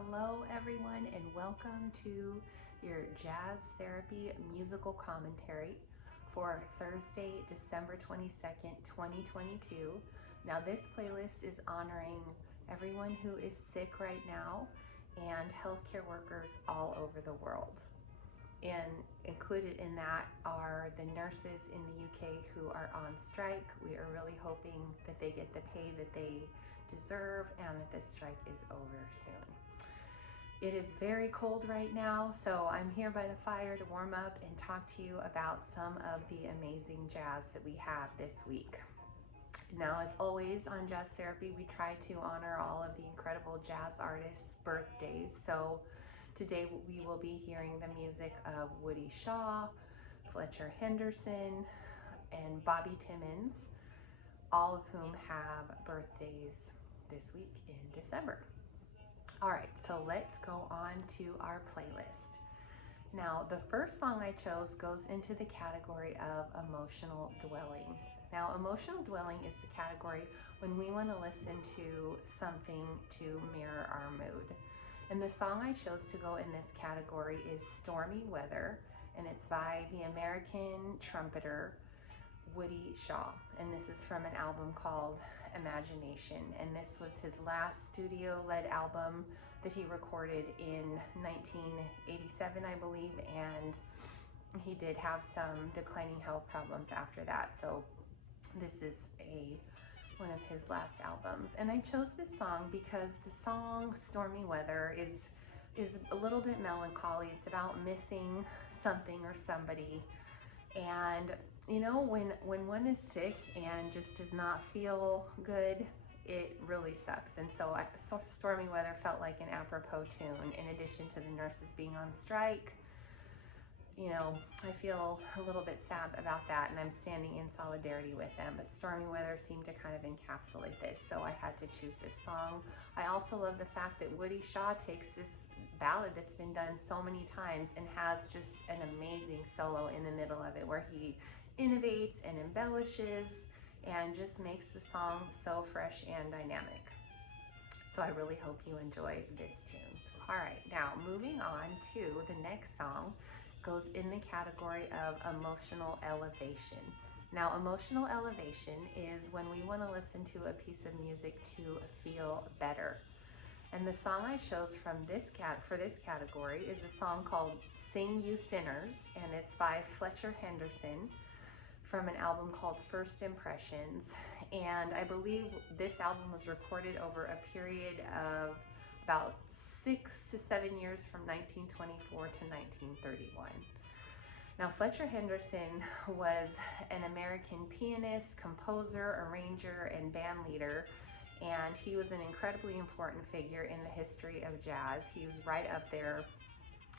Hello everyone and welcome to your Jazz Therapy musical commentary for Thursday, December 22nd, 2022. Now this playlist is honoring everyone who is sick right now and healthcare workers all over the world. And included in that are the nurses in the UK who are on strike. We are really hoping that they get the pay that they deserve and that this strike is over soon. It is very cold right now, so I'm here by the fire to warm up and talk to you about some of the amazing jazz that we have this week. Now, as always on Jazz Therapy, we try to honor all of the incredible jazz artists' birthdays. So today we will be hearing the music of Woody Shaw, Fletcher Henderson, and Bobby Timmons, all of whom have birthdays this week in December. All right, so let's go on to our playlist. Now, the first song I chose goes into the category of emotional dwelling. Now, emotional dwelling is the category when we want to listen to something to mirror our mood. And the song I chose to go in this category is Stormy Weather, and it's by the American trumpeter Woody Shaw. And this is from an album called Imagination. And this was his last studio-led album that he recorded in 1987, I believe. And he did have some declining health problems after that. So this is one of his last albums. And I chose this song because the song Stormy Weather is a little bit melancholy. It's about missing something or somebody. And you know, when one is sick and just does not feel good, it really sucks. And so Stormy Weather felt like an apropos tune. In addition to the nurses being on strike, you know, I feel a little bit sad about that, and I'm standing in solidarity with them. But Stormy Weather seemed to kind of encapsulate this, so I had to choose this song. I also love the fact that Woody Shaw takes this ballad that's been done so many times and has just an amazing solo in the middle of it where he innovates and embellishes and just makes the song so fresh and dynamic. So I really hope you enjoy this tune. All right, now moving on to the next song goes in the category of emotional elevation. Now, emotional elevation is when we want to listen to a piece of music to feel better. And the song I chose from for this category is a song called Sing You Sinners, and it's by Fletcher Henderson from an album called First Impressions. And I believe this album was recorded over a period of about 6 to 7 years from 1924 to 1931. Now, Fletcher Henderson was an American pianist, composer, arranger, and band leader, and he was an incredibly important figure in the history of jazz. He was right up there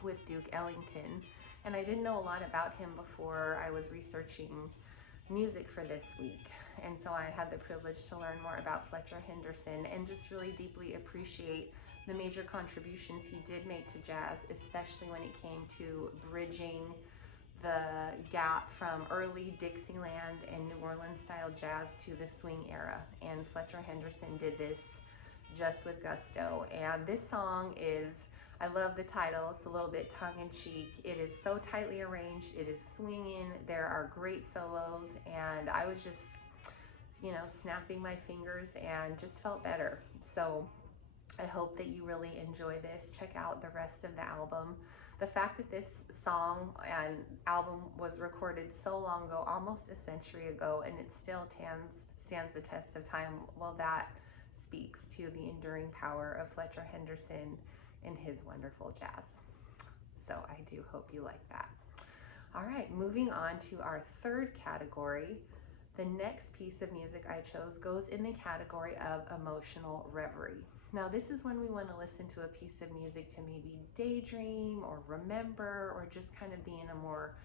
with Duke Ellington, and I didn't know a lot about him before I was researching music for this week. And so I had the privilege to learn more about Fletcher Henderson and just really deeply appreciate the major contributions he did make to jazz, especially when it came to bridging the gap from early Dixieland and New Orleans style jazz to the swing era. And Fletcher Henderson did this just with gusto. And this song is, I love the title, it's a little bit tongue-in-cheek. It is so tightly arranged, it is swinging, there are great solos, and I was just, you know, snapping my fingers and just felt better. So I hope that you really enjoy this. Check out the rest of the album. The fact that this song and album was recorded so long ago, almost a century ago, and it still stands the test of time, well, that speaks to the enduring power of Fletcher Henderson and his wonderful jazz. So I do hope you like that. All right, moving on to our third category. The next piece of music I chose goes in the category of emotional reverie. Now, this is when we want to listen to a piece of music to maybe daydream or remember or just kind of be in a more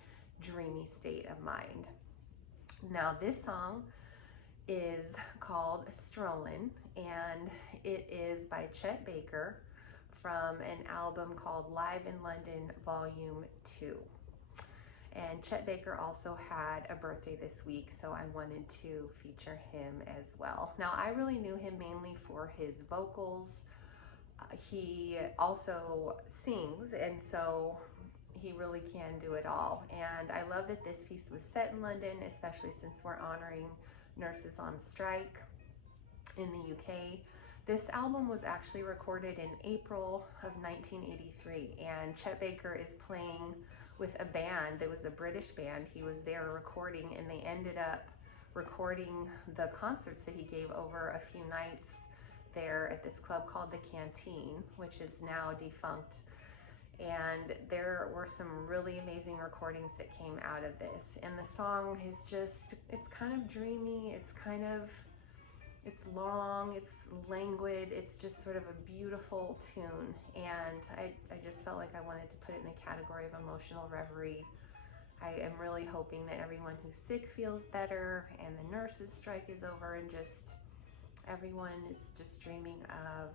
dreamy state of mind. Now, this song is called Strollin', and it is by Chet Baker from an album called Live in London Volume 2. And Chet Baker also had a birthday this week, so I wanted to feature him as well. Now, I really knew him mainly for his vocals he also sings, and so he really can do it all. And I love that this piece was set in London, especially since we're honoring nurses on strike in the UK. This album was actually recorded in April of 1983, and Chet Baker is playing with a band. It was a British band. He was there recording, and they ended up recording the concerts that he gave over a few nights there at this club called the Canteen, which is now defunct. And there were some really amazing recordings that came out of this. And the song is just, it's kind of dreamy, it's long, it's languid, it's just sort of a beautiful tune. And I just felt like I wanted to put it in the category of emotional reverie. I am really hoping that everyone who's sick feels better, and the nurses' strike is over, and just everyone is just dreaming of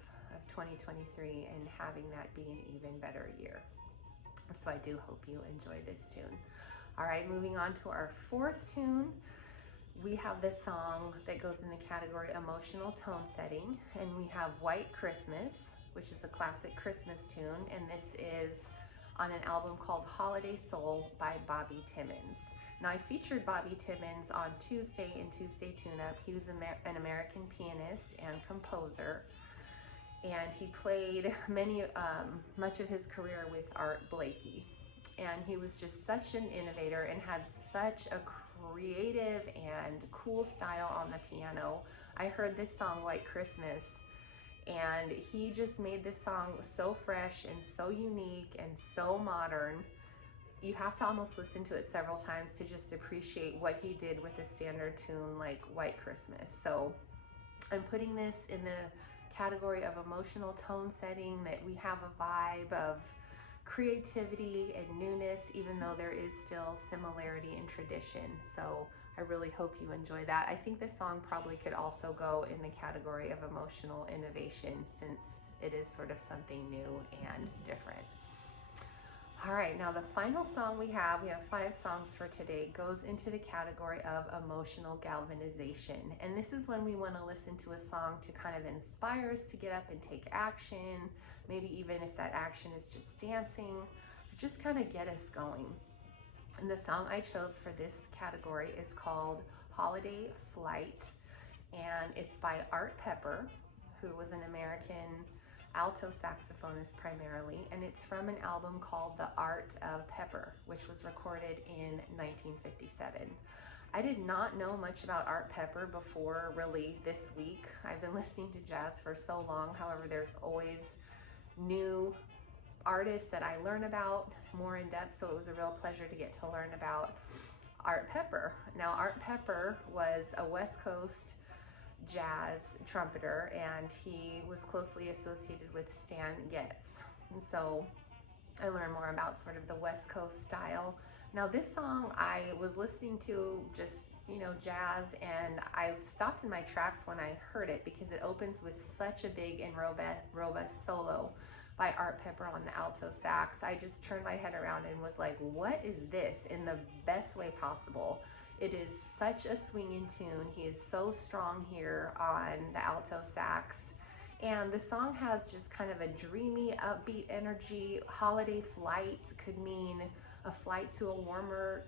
2023 and having that be an even better year. So I do hope you enjoy this tune. All right, moving on to our fourth tune. We have this song that goes in the category emotional tone setting, and we have White Christmas, which is a classic Christmas tune, and this is on an album called Holiday Soul by Bobby Timmons. Now, I featured Bobby Timmons on Tuesday in Tuesday Tune-Up. He was an American pianist and composer, and he played much of his career with Art Blakey. And he was just such an innovator and had such a creative and cool style on the piano. I heard this song, White Christmas, and he just made this song so fresh and so unique and so modern. You have to almost listen to it several times to just appreciate what he did with a standard tune like White Christmas. So I'm putting this in the category of emotional tone setting, that we have a vibe of creativity and newness, even though there is still similarity in tradition. So I really hope you enjoy that. I think this song probably could also go in the category of emotional innovation, since it is sort of something new and different. All right, now the final song we have 5 songs for today, goes into the category of emotional galvanization. And this is when we want to listen to a song to kind of inspire us to get up and take action, maybe even if that action is just dancing, or just kind of get us going. And the song I chose for this category is called Holiday Flight, and it's by Art Pepper, who was an American alto saxophonist primarily, and it's from an album called The Art of Pepper, which was recorded in 1957. I did not know much about Art Pepper before really this week. I've been listening to jazz for so long, however, there's always new artists that I learn about more in depth, so it was a real pleasure to get to learn about Art Pepper. Now, Art Pepper was a West Coast jazz trumpeter, and he was closely associated with Stan Getz. And so I learned more about sort of the West Coast style. Now, this song I was listening to just, jazz, and I stopped in my tracks when I heard it, because it opens with such a big and robust solo by Art Pepper on the alto sax. I just turned my head around and was like, what is this, in the best way possible. It is such a swinging tune. He is so strong here on the alto sax. And the song has just kind of a dreamy, upbeat energy. Holiday flight could mean a flight to a warmer,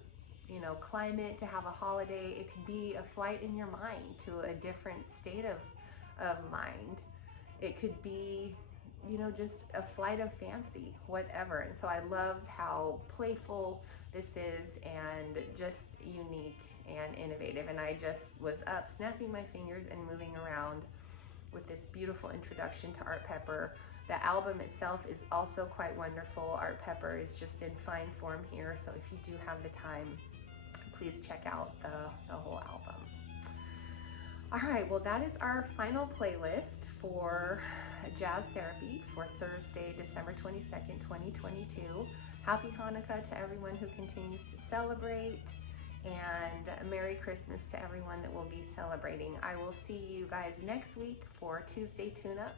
climate, to have a holiday. It could be a flight in your mind to a different state of mind. It could be, just a flight of fancy, whatever. And so I loved how playful this is, and just unique and innovative. And I just was up snapping my fingers and moving around with this beautiful introduction to Art Pepper. The album itself is also quite wonderful. Art Pepper is just in fine form here, so if you do have the time, please check out the whole album. All right, well, that is our final playlist for Jazz Therapy for Thursday, December 22nd, 2022. Happy Hanukkah to everyone who continues to celebrate, and Merry Christmas to everyone that will be celebrating. I will see you guys next week for Tuesday Tune-Up,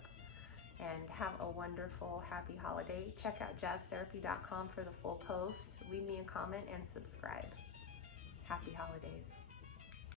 and have a wonderful, happy holiday. Check out jazztherapy.com for the full post. Leave me a comment and subscribe. Happy holidays.